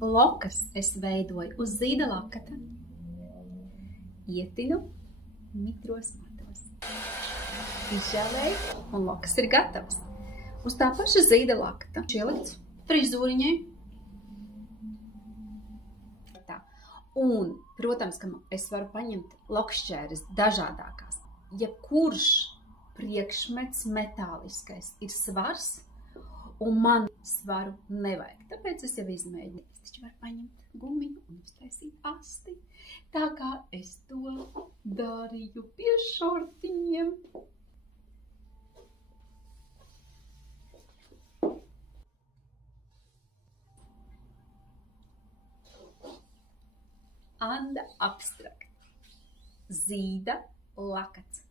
Lokas es veidoju uz zīda lakata. Ietinu mitros matos. Izžāvēju un lokas ir gatavs. Uz tā paša zīda lakata ielikts frizūriņai. Tā. Un, protams, ka es varu paņemt lokšķēres dažādākās. Jebkurš priekšmets metāliskais ir svars, un man svaru nevajag. Tāpēc es jau izmēģinu. Es taču varu paņemt gumiņu un uztaisīt asti. Tā kā es to darīju pie šortiņiem. Anda abstrakt. Zīda lakats.